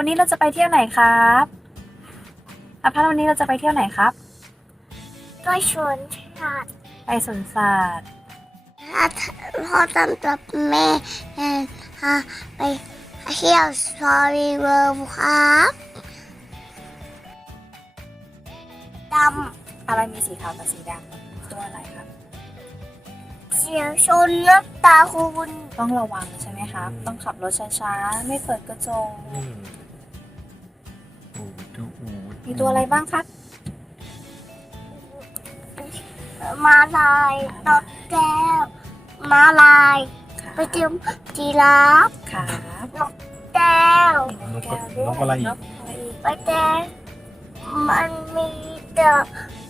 วันนี้เราจะไปเที่ยวไหนครับอาพัฒน์วันนี้เราจะไปเที่ยวไหนครับก็ชวนชาติไปสวนสัตว์ถ้าพ่อตามตัวแม่แอนพาไปเที่ยวสตอรี่เวิลด์ครับดอะไรมีสีขาวกับสีดำตัวอะไรครับำเสียวชนนับตาคุณ ต้องระวังใช่ไหมครับ ต้องขับรถช้าๆ ไม่เปิดกระจกอืมอูดดูอูด มีตัวอะไรบ้างครับ มาลายนกแก้วมาลายค่ะไปเตรียมจีราฟครับแก้วมีนกแก้วด้วยนกอะไรอีนกกอะไรอีกไปแก้วมันมีแต่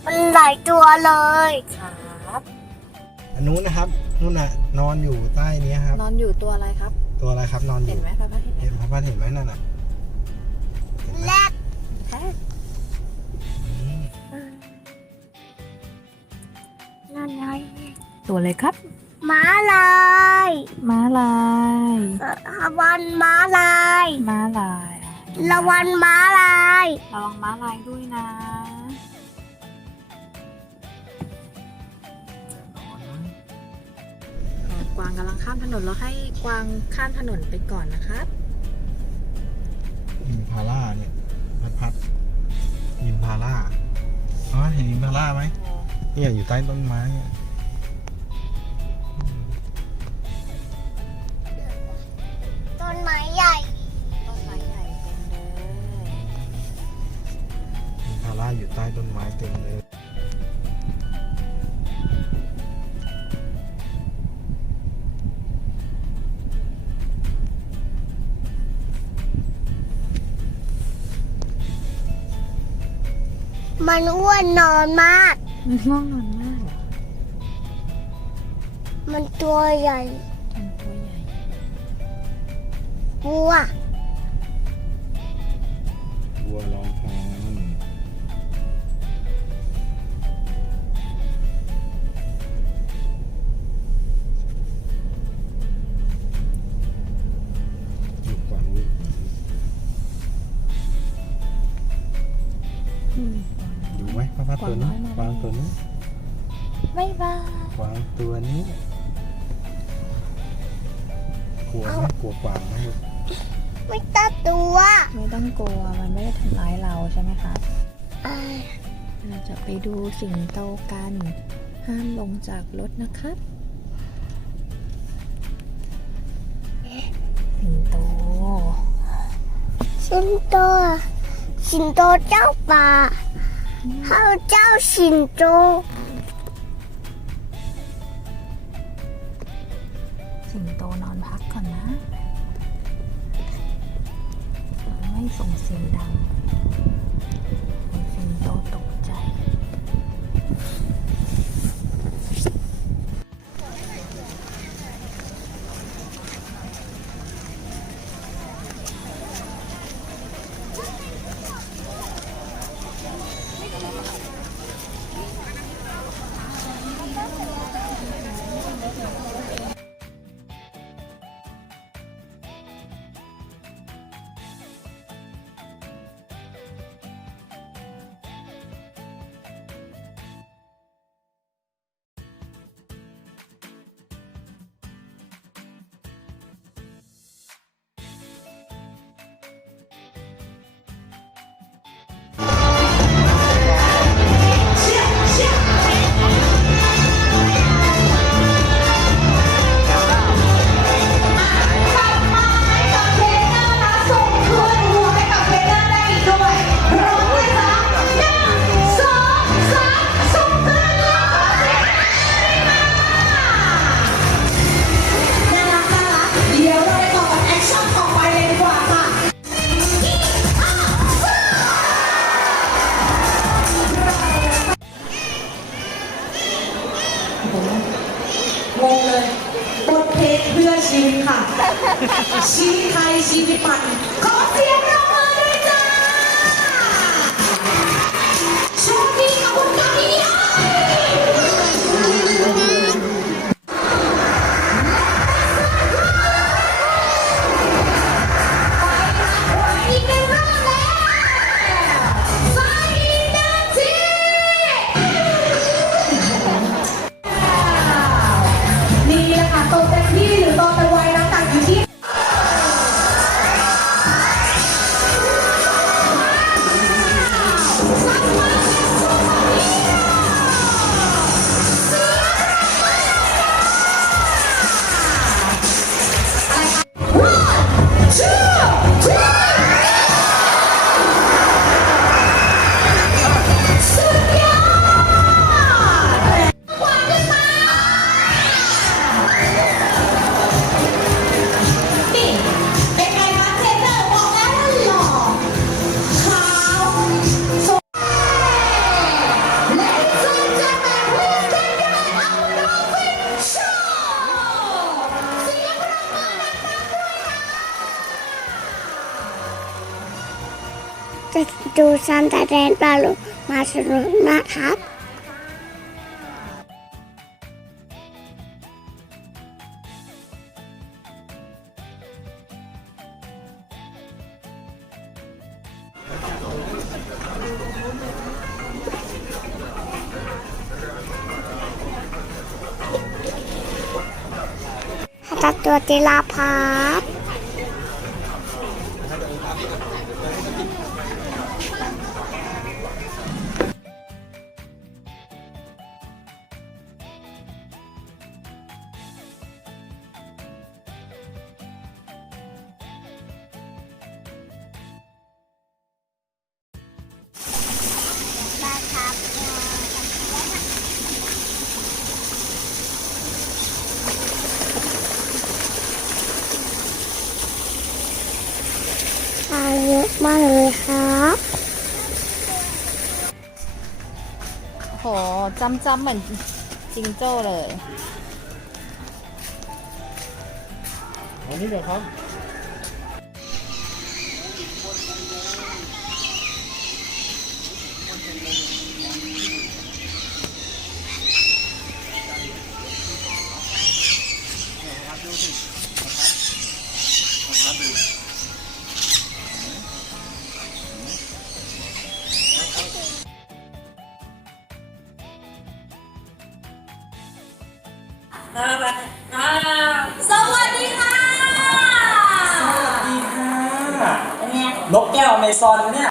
มันหลายตัวเลยครับอันนู้นนะครับนู่นน่ะนอนอยู่ใต้เนี้ยครับ นอนอยู่ตัวอะไรครับ ตัวอะไรครับนอนอเห็นยู่ไหมพระพัฒน์เห็นไหมเห็นพระพัฒน์เห็นไหมนั่นน่ะเห็นไหมแรก ตัวอะไรครับ ม้าลายม้าลายเอ่อวันม้าลายม้าลายละวันม้าลายระวังม้าลายด้วยนะ กวางกำลังข้ามถนนเราให้กวางข้ามถนนไปก่อนนะครับอิมพาร่าเนี่ยพัดพัดอิมพาร่าอ๋อเห็นอิมพาร่าไหมเนี่ยอยู่ใต้ต้นไม้ มันอ้วนนอนมาก มันง่วงนอนมากเหรอมันตัวใหญ่มันตัวใหญ่ วัว มพระพัดตัวนี้กวางตัวนี้ไม่บ้ากวางตัวนี้กลัวไหมกลัวกวางไหมลูกไม่ตัดตัวไม่ต้องกลัวมันไม่ได้ทำร้ายเราใช่ไหมครับอ่าเราจะไปดูสิงโตกัน ห้ามลงจากรถนะครับ สิงโต สิงโต สิงโตเจ้าป่า เฮาเจ้าสิงโตสิงโตนอนพักก่อนนะ ไม่ส่งเสียงดัง ชีไทยชีวิตปันขอเสียงปรบมือด้วยจ้าโชคดีกับคุณกามิยา ดูซันตาแดนปาโลมาสนุกมากครับตัดตัวติลาพา ครับโหจำจำเหมือนจิงโจ้เลย อันนี้เหรอครับ น่ารักอ่าสวัสดีค่ะ สวัสดีค่ะ นกแก้วเมซอนเนี่ย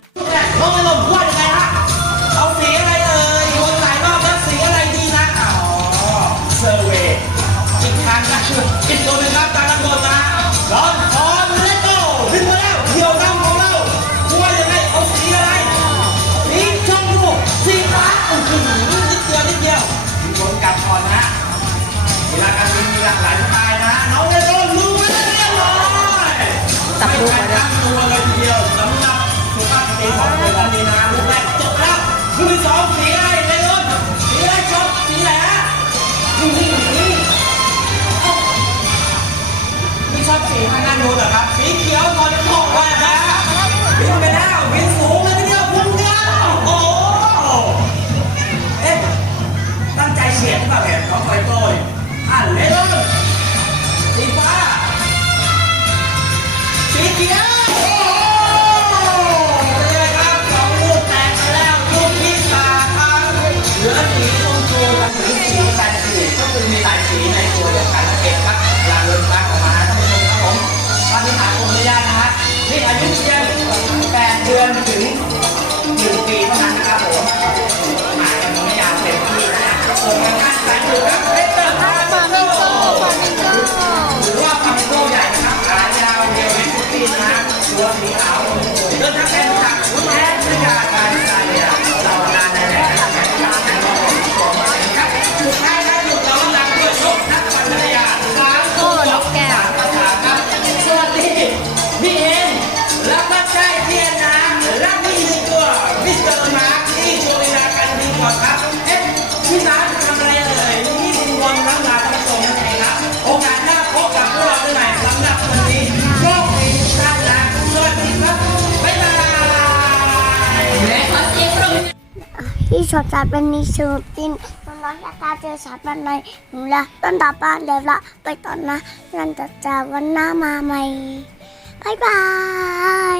จับลูกมาด้วยตัวเลยทีเดียวสำหรับสุภาพสตรีของเวลานี้นะลูกแรกจบแล้วลูกสองเสีย ชมสัตว์เป็นนิสูตินตอนนี้องตาเจอสัตว์วันไหนหนูละต้นตาบ้านเดี๋ยวละไปตอนนะนั่นจะเจาวันหน้ามาใหม่บายบาย